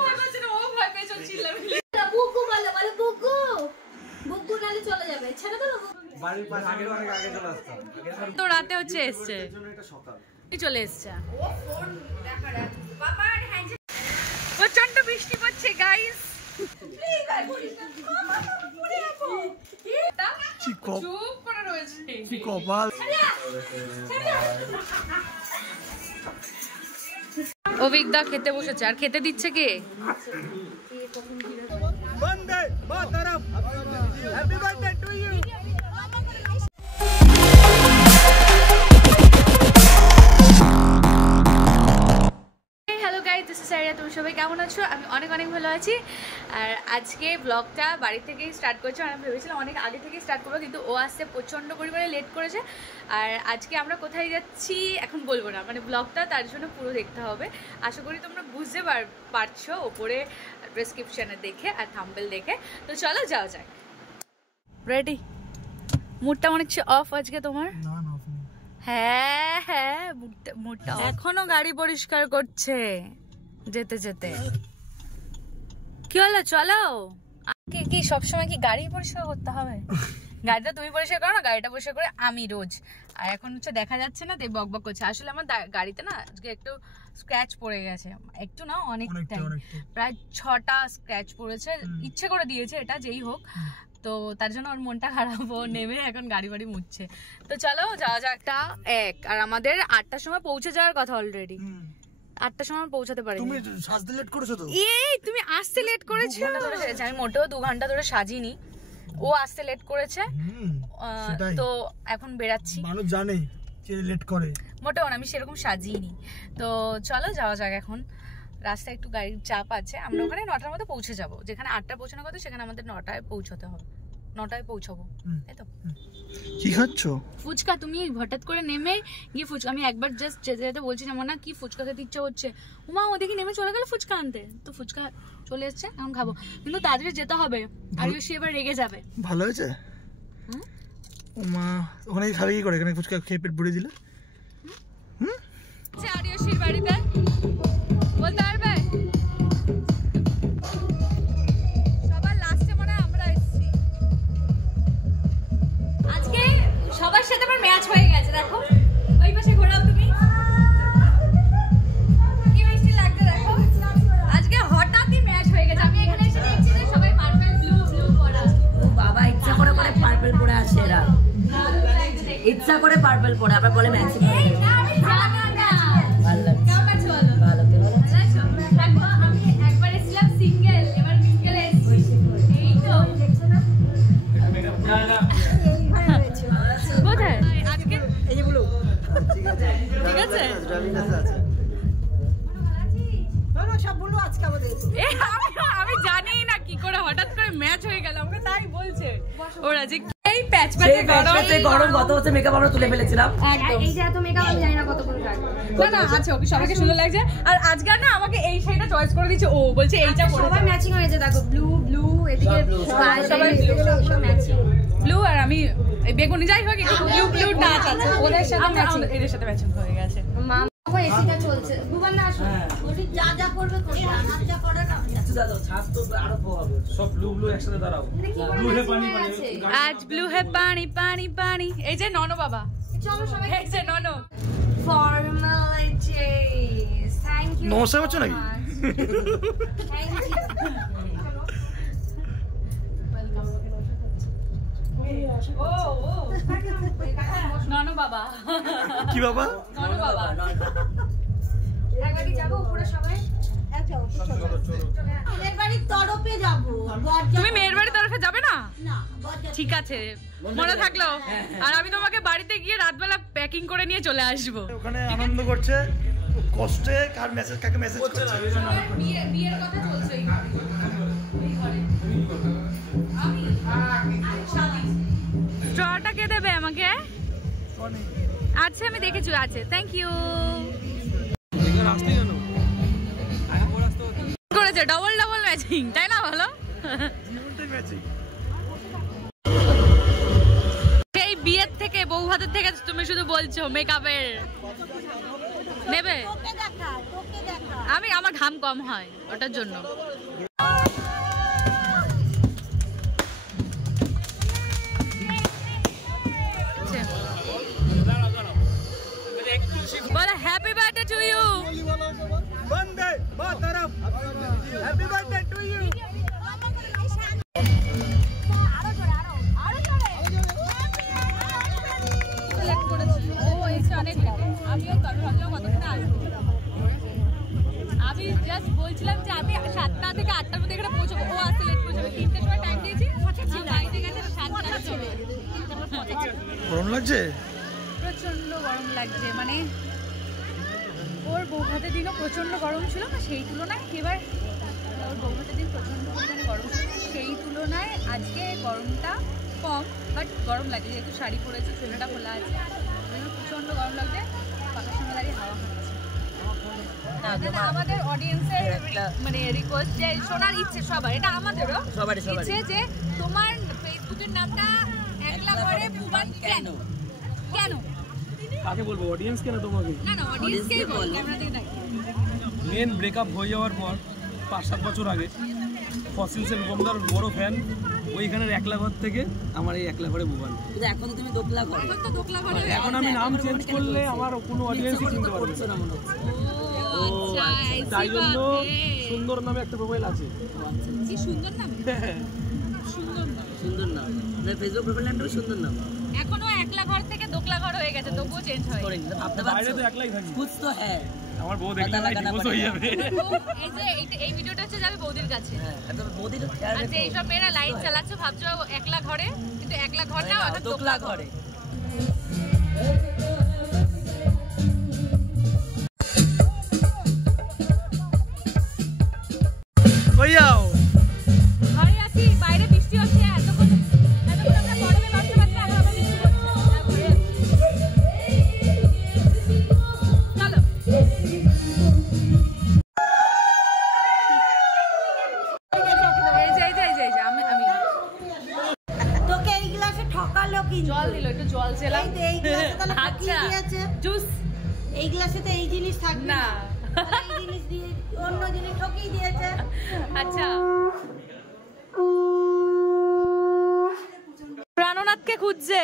ভয় পাচ্ছে না, ও ভয় পেয়ে চলছিল। বুকু বলে বলে বুকু বুকু নালে চলে যাবে, ছেড়ে দাও। বাড়ির পাশে আগে অনেক আগে চলে আসতাম। তো রাতে হচ্ছে এসছে, এটা সকাল চলে এসছে। প্রচন্ড বৃষ্টি পড়ছে গাইস। চুপ করে রয়েছে। কি কপাল। অভিজ্ঞতা খেতে বসেছে, আর খেতে দিচ্ছে কে? বন্দে মাতরম, হ্যাপি বার্থডে টু ইউ। তুমি সবাই কেমন আছো? আমি অনেক অনেক ভালো আছি। আর আজকে ব্লগটা বাড়ি থেকেই স্টার্ট করছি। আমি ভেবেছিলাম অনেক আগে থেকেই স্টার্ট করবো, কিন্তু ও আসতে প্রচণ্ড পরিমাণে লেট করেছে। আর আজকে আমরা কোথায় যাচ্ছি এখন বলবো না, মানে ব্লগটা তার জন্য পুরো দেখতে হবে। আশা করি তোমরা বুঝতে পারছো ওপরে ডেসক্রিপশানে দেখে আর থাম্বনেল দেখে। তো চলো যাওয়া যায়। রেডি? মুডটা অনেক অফ আজকে তোমার? হ্যাঁ হ্যাঁ, মুডটা এখনো গাড়ি পরিষ্কার করছে যেতে যেতে। কি হলো, চলো। কি সবসময় কি গাড়ি পরিষ্কার করতে হবে? গাড়িটা তুমি পরিষ্কার করো না, গাড়িটা পরিষ্কার করে আমি রোজ। আর এখন হচ্ছে দেখা যাচ্ছে না, তাই বক বক করছে। আসলে আমার গাড়িতে না আজকে একটু স্ক্র্যাচ পড়ে গেছে, একটু না অনেকটাই, প্রায় 6টা স্ক্র্যাচ পড়েছে। ইচ্ছে করে দিয়েছে এটা, যেই হোক। তো তার জন্য ওর মনটা খারাপ, ও নেমে এখন গাড়ি বাড়ি মুছছে। তো চলো যাওয়া যাক। আর আমাদের 8টার সময় পৌঁছে যাওয়ার কথা অলরেডি। 8টার সময় পৌঁছাতে পারি। তুমি সাজতে লেট করেছো তো? এই তুমি আসতে লেট করেছো। আমি মোটেও 2 ঘন্টা ধরে সাজিনি, ও আসতে লেট করেছে। তো এখন বেরাচ্ছি। মানুষ জানে যে লেট করে, মোটেও না, আমি সেরকম সাজিনি। তো চলো যাওয়া যাক। এখন রাস্তায় একটু গাড়ির চাপ আছে। আমরা ওখানে 9টার মধ্যে পৌঁছে যাবো। যেখানে 8টায় পৌঁছানোর কথা সেখানে আমাদের 9টায় পৌঁছাতে হবে। 9টায় পৌঁছাবো, তাই তো? কি খাচ্ছ? ফুচকা। তুমি হঠাৎ করে নেমে গিয়ে ফুচকা, আমি একবার জাস্ট যেতে যেতে বলছি আমার না কি ফুচকা খেতে ইচ্ছা হচ্ছে, উমা ওদিকে নেমে চলে গেল ফুচকা আনতে। তো ফুচকা চলে এসছে, এখন খাবো, কিন্তু তাড়াতাড়ি যেতে হবে। আর সে এবার রেগে যাবে। ভালো হয়েছে? উমা ওখানে খাবে কি করে? এখানে ফুচকা খেয়ে পেট ভরে দিলে। আরিয়সীর বাড়িতে বলতে পারবে? সবার লাস্টে মনে হয় আমরা এসেছি আজকে। সবার সাথে আমার ম্যাচ হয়ে গেছে। দেখো ওই পাশে ঘোরাও তুমি, কি মিষ্টি লাগছে দেখো। আজকে হঠাৎই ম্যাচ হয়ে গেছে। আমি এখানে এসে দেখছি যে সবাই পার্পল ব্লু ব্লু পরা। ও বাবা, ইচ্ছা করে পার্পল পরে আসে এরা, ইচ্ছা করে পার্পল পরে, আবার বলে ম্যাচিং হয়ে গেছে। ভালো লাগছে, ভালো তো আমি একবার এসেছিলাম সিঙ্গেল, এবার মিঙ্গেল এসেছি। এই তো কোথায় আজকে? এই যে বলো, ঠিক আছে ঠিক আছে, সব বলো আজকে আমাদের। আমি জানি না কি করে হঠাৎ করে ম্যাচ হয়ে গেল, আমাকে তাই বলছে ওরা যে এই প্যাচ প্যাচে গরম কত হচ্ছে। মেকআপ আমরা তুলে ফেলেছিলাম একদম। এই যে এত মেকআপ আমি জানি না কতক্ষণ থাকবে। না আচ্ছা, ওকে সবাইকে সুন্দর লাগছে। আর আজকে না আমাকে এই শাড়িটা চয়েস করে দিয়েছে, ও বলছে এইটা পরে সবাই ম্যাচিং হয়েছে। দেখো ব্লু ব্লু, এদিকে সবাই সব ম্যাচিং ব্লু, আর আমি বেগুনি। যাই হোক একটু ব্লু ব্লু টাচ আছে ওদের সাথে, এদের সাথে ম্যাচিং হয়ে গেছে। মা এসিটা চলছে, দুবার না আসো। ওটি যা যা করবে করবে, আমার যা করে না কিছু দাও। ছাদ তো আরো হবে, সব ব্লু ব্লু একসাথে দাঁড়াও। ব্লু হে পানি পানি, আজ ব্লু হে পানি পানি পানি। এই যে ননো বাবা, চলো সবাই। এই যে ননো ফর্মালিটিস। Thank you. নমস্কার করছো নাকি? Thank you. ও ননো বাবা। কি বাবা? ননো বাবা। একবার কি যাবো উপরে সবাই? মেয়ের বাড়ির তরফে যাবো। তুমি মেয়ের বাড়ির তরফে যাবে না? ঠিক আছে, মনে থাকলো। আর আমি তোমাকে বাড়িতে গিয়ে রাতবেলা প্যাকিং করে নিয়ে চলে আসবো। ওখানে আনন্দ করছে, কষ্টে কার মেসেজ কাকে মেসেজ করছে। বিয়ের কথা চলছে এই ঘরে। স্ট্রটা কে দেবে আমাকে? আচ্ছা আমি দেখেছি, আছে। Thank you. করেছে ডবল ডবল ম্যাচিং, তাই না? ভালো। সেই বিয়ের থেকে, বউ ভাতের থেকে তুমি শুধু বলছো মেকআপের। নেবে? আমি আমার ঘাম কম হয় ওটার জন্য। বলো হ্যাপি বার্থডে টু ইউ। বন্দে মাতরম। Happy birthday to you. আমি জাস্ট বলছিলাম যে আমি 7টা থেকে 8টার মধ্যে এখানে পৌঁছবো, ও আসতে লেট পৌঁছবে। 3টের সময় টাইম দিয়েছি, বাড়িতে গেছে 7টা চলে। গরম লাগছে? প্রচন্ড গরম লাগছে, মানে ওর বৌভাতের দিনও প্রচন্ড গরম ছিল না, সেই তুলনায় এবার ওর বৌভাতের দিন প্রচন্ড পরিমাণে গরম ছিল, সেই তুলনায় আজকে গরমটা কম, বাট গরম লাগে যেহেতু শাড়ি পরেছে, চুলটা খোলা আছে, প্রচন্ড গরম লাগছে। পাখার সঙ্গে দাঁড়িয়ে হাওয়া খাচ্ছে। আমাদের অডিয়েন্সের মানে রিকোয়েস্ট যে শোনার ইচ্ছে সবার, এটা আমাদেরও ইচ্ছে যে তোমার ফেসবুকের নামটা একলা ঘরে বুবান কেন? কেন? কাকে বলবো? অডিয়েন্স কেন তোমাকে? না না, অডিয়েন্সকেই বল, ক্যামেরা দিয়ে দেখ। মেন ব্রেকআপ হয়ে যাওয়ার পর 5-7 বছর আগে ফসিলসের রূপমদার বড় ফ্যান, ওইখানের একলা ঘর থেকে আমার এই একলা ঘরে বুবান। এখন তো তুমি দোকলা করো, এখন তো দোকলা ঘরে। এখন আমি নাম চেঞ্জ করলে আমার কোনো অডিয়েন্সই চিনতে পারবে না। আচ্ছা, তাই জন্য সুন্দর নামে একটা প্রোফাইল আছে। কি সুন্দর নাম! সুন্দর নাম, সুন্দর নাম। ফেসবুক প্রোফাইল নামটা সুন্দর নাম। এখনো একলা ঘর থেকে দোকলা ঘর হয়ে গেছে, তবুও চেঞ্জ হয়। বাইরে তো একলাই থাকি। কুছ তো হ্যাঁ। আমার বউ দেখলে ডিভোর্স হয়ে যাবে। এই যে এই ভিডিওটা হচ্ছে যাবে বৌদির কাছে। হ্যাঁ, একদম মোদির খেয়াল আচ্ছা, এইসব মেয়েরা লাইন চালাচ্ছে, ভাবছো একলা ঘরে, কিন্তু একলা ঘর না, এখন দোকলা ঘরে। কই যাও? ঘরে আছি, বাইরে বৃষ্টি হচ্ছে, এতক্ষণ আমরা গরমে বাঁচতে পারছি, এখন আবার বৃষ্টি হচ্ছে। ঘরে আছি, চলো। এই যে আমি তোকে এই গ্লাসে ঠকালো কি? জল দিল, একটু জল চেলাম। এই গ্লাসে তাহলে কি আচ্ছা, দিয়েছে? জুস এই গ্লাসে তো এই জিনিস থাকবে না। তাহলে এই জিনিস দিয়ে অন্য জিনিস ঠকিয়ে দিয়েছে। আচ্ছা, প্রাণনাথকে খুঁজছে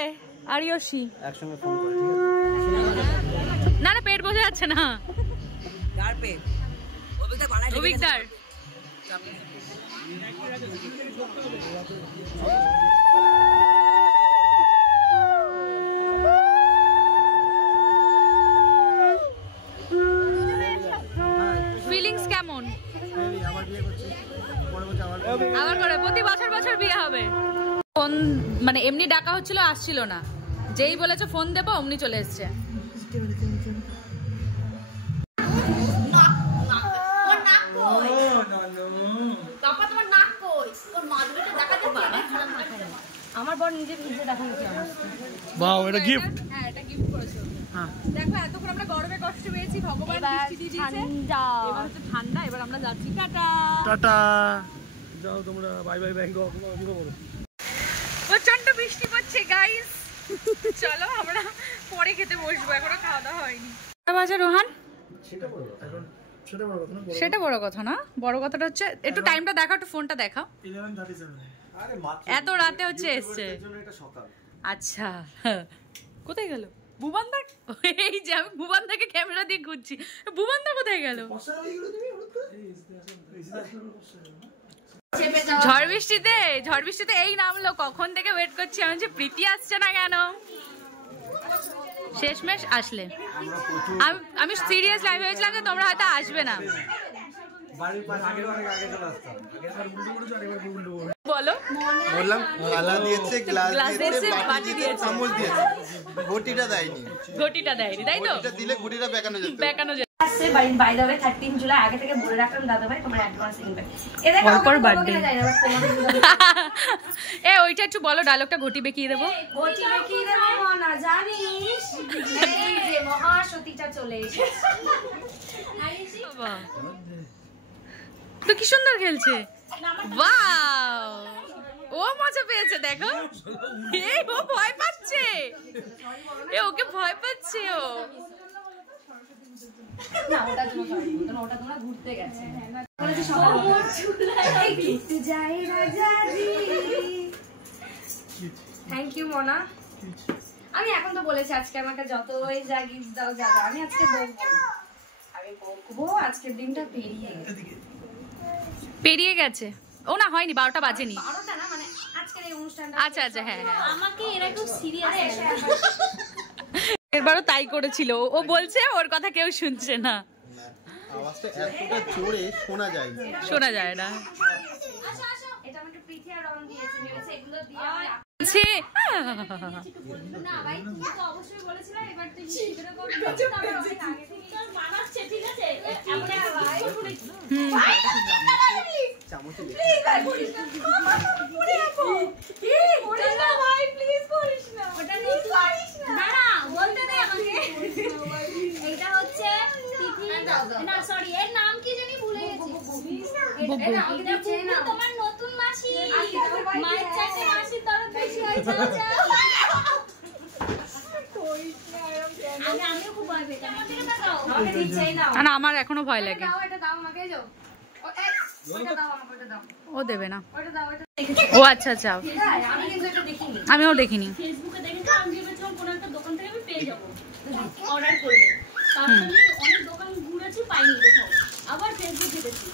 আরিয়সী। একসঙ্গে ফোন করে, ঠিক আছে? না না, পেট বোঝা যাচ্ছে না। কার পেট? অভিকদার বানাই অভিকদার। ফিলিংস কেমন? আবার বিয়ে করছি, পরে বলছে আবার আবার করে প্রতি বছর বিয়ে হবে। ফোন মানে এমনি ডাকা হচ্ছিল, আসছিল না, যেই বলেছে ফোন দেবো অমনি চলে এসছে। আমার বর নিজে নিজে দেখাচ্ছে আমার। বাও, এটা গিফট। হ্যাঁ, এটা গিফট করেছে। হ্যাঁ, দেখো এতক্ষণ আমরা গরমে কষ্ট পেয়েছি, ভগবান বৃষ্টি দিয়ে দিয়েছে। এবার হচ্ছে ঠান্ডা, এবার আমরা যাচ্ছি। Tata tata. যাও তোমরা, বাই বাই ব্যাংকক। প্রচন্ড বৃষ্টি পড়ছে গাইস, চলো আমরা পরে খেতে বসবো, এখনো খাওয়া দাওয়া হয়নি। বাজে রোহান? সেটা বড় কথা না, বড় কথাটা হচ্ছে একটু টাইমটা দেখাও, একটু ফোনটা দেখাও। 11:37। এত রাতে হচ্ছে এসছে। আচ্ছা, কোথায় গেল বুবানদা? এই যে আমি বুবানদাকে ক্যামেরা দিয়ে ঘুরছি, বুবানদা কোথায় গেল? ঝড় বৃষ্টিতে এই নামলো, কখন থেকে ওয়েট করছি আমি যে প্রীতি আসছে না কেন। শেষমেশ আসলে। আমি সিরিয়াস লাইভ হয়েছিলাম যে তোমরা হয়তো আসবে না। বলো। বললাম থালা দিয়েছে, গ্লাস দিয়েছে, বাটি দিয়েছে, চামচ দিয়েছে, ঘটিটা দেয়নি। তাই তো? ঘটিটা দিলে ঘটিটা বেকানো যেত। আসছে বাই দ্য ওয়ে 13 জুলাই আগে থেকে বলে রাখলাম দাদা ভাই তোমার অ্যাডভান্স ইনভাইট। এদের পরপর birthday। তোমাদের এ ওইটা একটু বলো, ডায়লগটা ঘটি বেঁকিয়ে দেবো। ঘটি কি দেবো না জানিস, এই যে মহাসতীটা চলে এসেছে। তো কি সুন্দর খেলছে, ওয়াও! ও মজা পেয়েছে, দেখো। এই ও ভয় পাচ্ছে, ওকে ভয় পাচ্ছে ও। না ওটার জন্য সরি বলতো না, ওটা তোমরা ঘুরতে গেছে। বলেছে সবাই ঘুরতে যাই রাজাজি। থ্যাংক ইউ মনা। আমি এখন তো বলেছি আজকে আমাকে যতই যা গিফট দাও যা আমি আজকে বলবো না, আমি বলবো আজকের দিনটা পেরিয়ে গেছে। ও না হয়নি, 12টা বাজেনি। 12টা না, মানে আজকের এই অনুষ্ঠানটা। আচ্ছা আচ্ছা, হ্যাঁ হ্যাঁ। আমাকে এরা খুব সিরিয়াস। এবারও তাই করেছিল। ও বলছে ওর কথা কেউ শুনছে না, আওয়াজটা এতটা জোরে শোনা যায় না। শোনা যায় না। আসো আসো, এটা আমাকে পিঠে আর রং দিয়েছে, ভেবেছে এগুলো দিয়ে আমি না ভাই, তুমি তো অবশ্যই বলেছিলে এবার তুই ভিডিও করবি, তবে আমি আগে থেকে তোর মানাচ্ছে, ঠিক আছে? এমন একটা ভাই চামচে প্লিজ আর করিস না, পুড়ে যাবো। কি করিস না ভাই, প্লিজ করিস না, ওটা নিয়ে করিস না। দাঁড়া, বলতে দে আমাকে। এটা হচ্ছে না সরি, এর নাম কি জানি ভুলে গেছি। এটা আমাকে চেয়ে না, তোমার নতুন মাসি, মায়ের চাকরি মাসির তরফ বেশি হয়েছে। আমিও খুব ভয় পেতাম। আমাকে দিচ্ছেই না, না আমার এখনো ভয় লাগে। দাও এটা দাও আমাকে, যাও ওটা দাও আমাকে, ওটা দাও, ও দেবে না। ওটা দাও, ওটা ও আচ্ছা আচ্ছা, আমি কিন্তু এটা দেখিনি। আমিও দেখিনি। ফেসবুকে দেখেছি, আমি ভেবেছিলাম কোনো একটা দোকান থেকে আমি পেয়ে যাবো অর্ডার করলে, তারপর আমি অনেক দোকান ঘুরেছি পাইনি কোথাও, আবার ফেসবুক দেখেছি,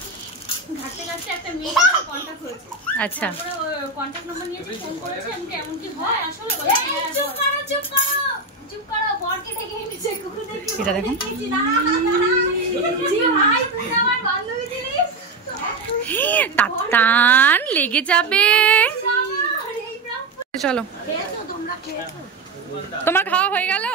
ঘাটতে ঘাটতে একটা মেয়ের সাথে কন্টাক্ট হয়েছে। আচ্ছা, তারপরে কন্টাক্ট নাম্বার নিয়েছি, ফোন করেছি, আমি এমন কি হয় আসলে? চুপ করো চুপ করো চুপ করো, বরকে ডেকে এনেছে, কুকুর দেখি এটা দেখো। জি ভাই, তুই আমার বান্ধবী ছিলিস, টান লেগে যাবে। চলো, খেয়েছো তোমরা, খেয়েছো? তোমার খাওয়া হয়ে গেল?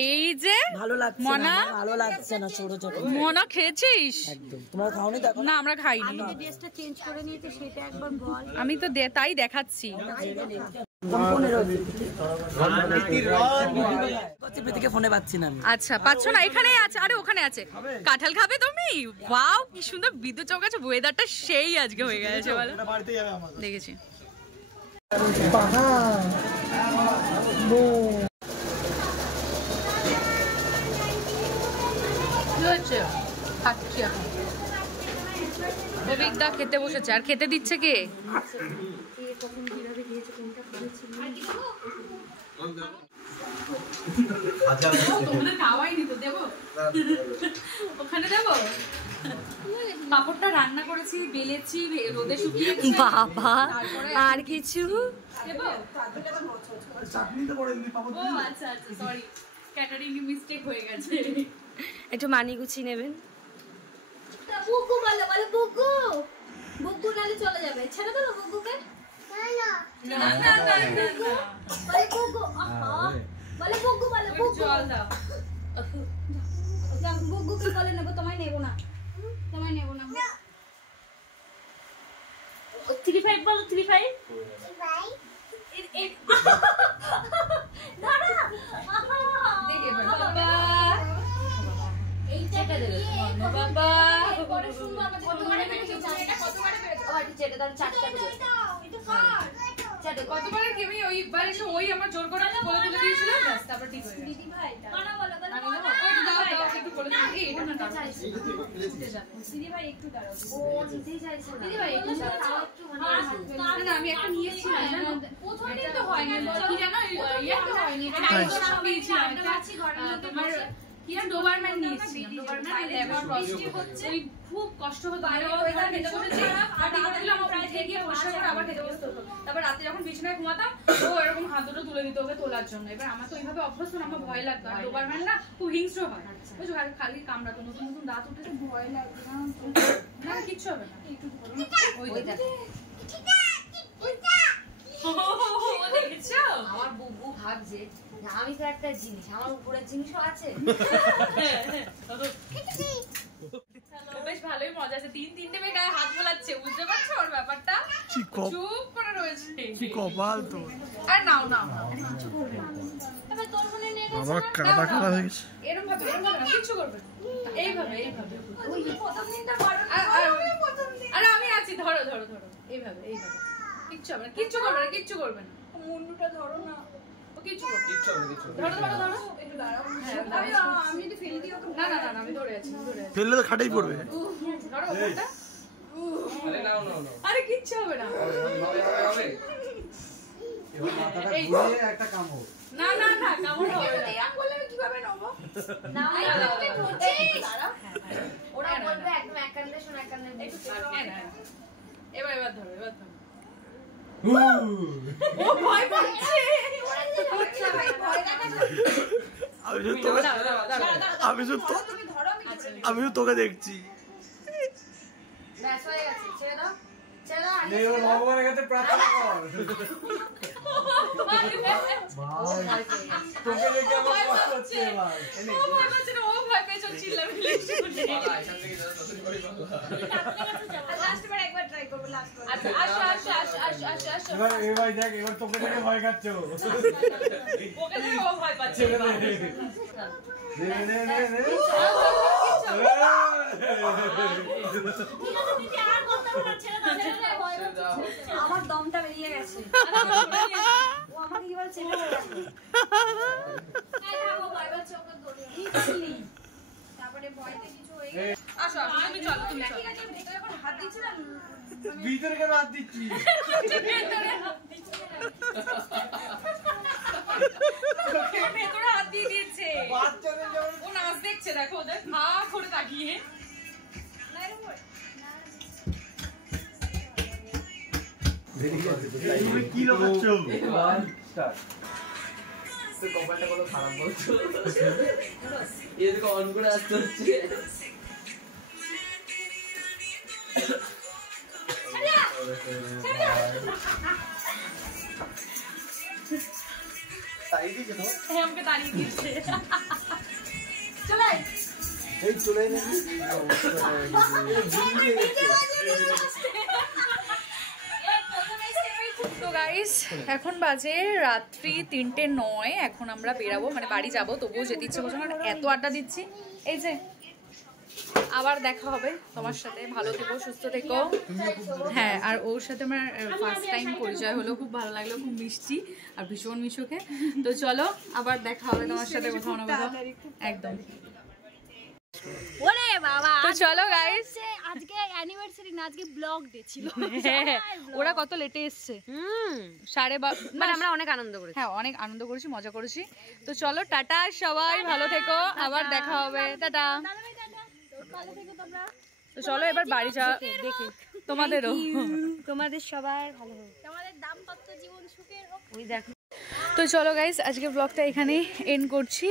এই যে ভালো লাগছে মনা, না, ভালো লাগছে না, ছোট ছোট মনা খেয়েছিস? একদম। তোমরা খাওনি দেখো না আমরা খাইনি। ড্রেসটা চেঞ্জ করে নিয়েছে, সেটা একবার বল। আমি তো তাই দেখাচ্ছি। প্রীতিকে ফোনে পাচ্ছি না আমি। আচ্ছা পাচ্ছ না? এখানেই আছে। আরে ওখানে আছে। কাঁঠাল খাবে তুমি? ওয়াও কি সুন্দর বিদ্যুৎ চৌকাছে। ওয়েদারটা সেই আজকে হয়ে গেছে বলো। বাড়িতে যাবে আমাদের। দেখেছি। অভিজ্ঞতা খেতে বসেছে। আর খেতে দিচ্ছে কে? তোমাদের খাওয়াইনি তো, দেবো ওখানে, দেবো। পাপড়টা রান্না করেছি, বেলেছি, রোদে শুকিয়েছি। বাবা আর কিছু দেবো? ও আচ্ছা আচ্ছা, সরি, ক্যাটারিং মিস্টেক হয়ে গেছে। একটু মানি গুছিয়ে নেবেন। বুকু বলো, বলো বুকু, বুকু নালে চলে যাবে, ছেড়ে দাও বুকুকে। না না না না না, বলে বুকু, আহা বলে বুকু, বলে বুকু, জল দাও। যাও বুকুকে বলে নেব, তোমায় নেব না, তোমায় নেব না। 35 বলো, 35 দাঁড়া, দেখে বাবা এইটা দেবে বাবা। পরে শুনবো আমাদের কতবারে পেরেছো, এটা কতবারে পেরেছো। ও এটা চেটে দাও, চারটা পেরেছো, এটা কার চেটে কতবার কেমি ওইবার এসে ওই আমার জোর করে বলে তুলে দিয়েছিল, ব্যাস তারপর ঠিক হয়ে গেছে। দিদি ভাই কানা বলো, বলো আমি বলবো, ওই দাও দাও একটু বলে দিই। এই এটা না দাও। দিদি ভাই একটু দাঁড়াও, ও নিতেই চাইছে না। দিদি ভাই একটু দাঁড়াও। একটু মানে না আমি একটা নিয়েছিলাম জানো, প্রথম দিন তো হয়নি, কি জানো ইয়ে তো হয়নি, এটা আমি দিয়েছিলাম তোমার কি জানো ডোবারম্যান নিয়েছিলাম, ডোবারম্যান লেবার বৃষ্টি হচ্ছে, ওই খুব কষ্ট হতো। আর ওইখানে খেতে বসেছি, আর দিকে দিলাম প্রায় থেকে গিয়ে বসে করে আবার খেতে বসতে হতো। তারপর রাতে যখন বিছানায় ঘুমাতাম, ও এরকম হাত দুটো তুলে দিতে হবে তোলার জন্য। এবার আমার তো ওইভাবে অভ্যস্ত না, আমার ভয় লাগতো। আর ডোবারম্যান না খুব হিংস্র হয়, বুঝছো, খালি কামড়াতো, নতুন নতুন দাঁত উঠেছে, ভয় লাগতো। না কিচ্ছু হবে না, একটু ধরো। ওই দেখো আমার বুবু ভাবছে আমি তো একটা জিনিস, আমার উপরের জিনিসও আছে। বেশ ভালোই মজা আছে। তিনটে মেয়ে গায়ে হাত বোলাচ্ছে, বুঝতে পারছো ওর ব্যাপারটা? চুপ করে রয়েছে। কি কপাল তো। আর নাও নাও, তবে তোর মনে নেই আমার কাদা কাদা হয়ে গেছে। এরকম ভাবে না, কিচ্ছু করবে না। এইভাবে এইভাবে। ওই প্রথম দিনটা বড় আরে আমি আছি, ধরো ধরো ধরো, এইভাবে এইভাবে। কিচ্ছু হবে না, কিচ্ছু করবে না, কিচ্ছু করবে না। মুন্ডুটা ধরো না। ও কিছু ধরো ধরো ধরো একটু দাঁড়াও আমি যদি ফেলে দিই না না না আমি ধরে আছি ফেললে তো খাটেই পড়বে। ধরো ওটা আরে কিচ্ছু হবে না একটা কামড় না না না কামড় হবে না এরকম করলে আমি কিভাবে নেব না আমি ধরছি ওরা বলবে একদম এক কান্দে শোনা এক কান্দে এবার ধরো ও ভয় পাচ্ছে আমি তো তোকে দেখছি। ব্যাস হয়ে গেছে ছেড়ে দাও ছেড়ে দাও ভগবানের কাছে প্রার্থনা কর। তোকে দেখে আমার কষ্ট হচ্ছে এবার। ও ভয় পাচ্ছে না ও ভয় পেয়ে চল চিল্লামিল্লি শুনে লাস্ট বার একবার ট্রাই করব লাস্ট বার আচ্ছা আসো এবার দেখ এবার তোকে দেখে ভয় খাচ্ছ। ওকে দেখে ও ভয় পাচ্ছে আমার দমটা বেরিয়ে গেছে ও আমাকে কি বলছে তারপরে ভয়তে কিছু হয়ে গেছে আসো তুমি চলো ঠিক আছে ভেতরে এখন হাত দিচ্ছি না ভিতরে কেন হাত দিচ্ছি? ভেতরে হাত দিয়ে দিয়েছে বাচ্চাদের যেমন ও নাচ দেখছে দেখো ওদের হা করে তাকিয়ে তুমি কি লোকাচ্ছ? কপালটা কত খারাপ বলছো এদিকে অন করে আসতে হচ্ছে আমাকে দাঁড়িয়ে দিয়েছে চলে এই চলে নাকি তো গাইস এখন বাজে রাত্রি 3:09 এখন আমরা বেরাবো মানে বাড়ি যাবো তবুও যেতে ইচ্ছে করছে না এত আড্ডা দিচ্ছি এই যে আবার দেখা হবে তোমার সাথে ভালো থেকো সুস্থ থেকো হ্যাঁ আর ওর সাথে আমার ফার্স্ট টাইম পরিচয় হলো খুব ভালো লাগলো খুব মিষ্টি আর ভীষণ মিশুকে তো চলো আবার দেখা হবে তোমার সাথে কোথাও না কোথাও একদম ওরে বাবা তো চলো গাইস আজকে অ্যানিভার্সারি না আজকে ব্লগ ডে ছিল ওরা কত লেটে এসছে 12:30 মানে আমরা অনেক আনন্দ করেছি হ্যাঁ অনেক আনন্দ করেছি মজা করেছি তো চলো টাটা সবাই ভালো থেকো আবার দেখা হবে টাটা ভালো থেকো তোমরা তো চলো এবার বাড়ি যা দেখি তোমাদেরও তোমাদের সবার ভালো হোক তোমাদের দাম্পত্য জীবন সুখের হোক ওই দেখো তো চলো গাইস আজকে ব্লগটা এখানেই এন্ড করছি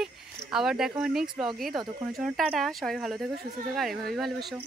আবার দেখা হবে নেক্সট ব্লগে ততক্ষণের জন্য টাটা সবাই ভালো থেকো সুস্থ থেকো আর এভাবেই ভালোবাসো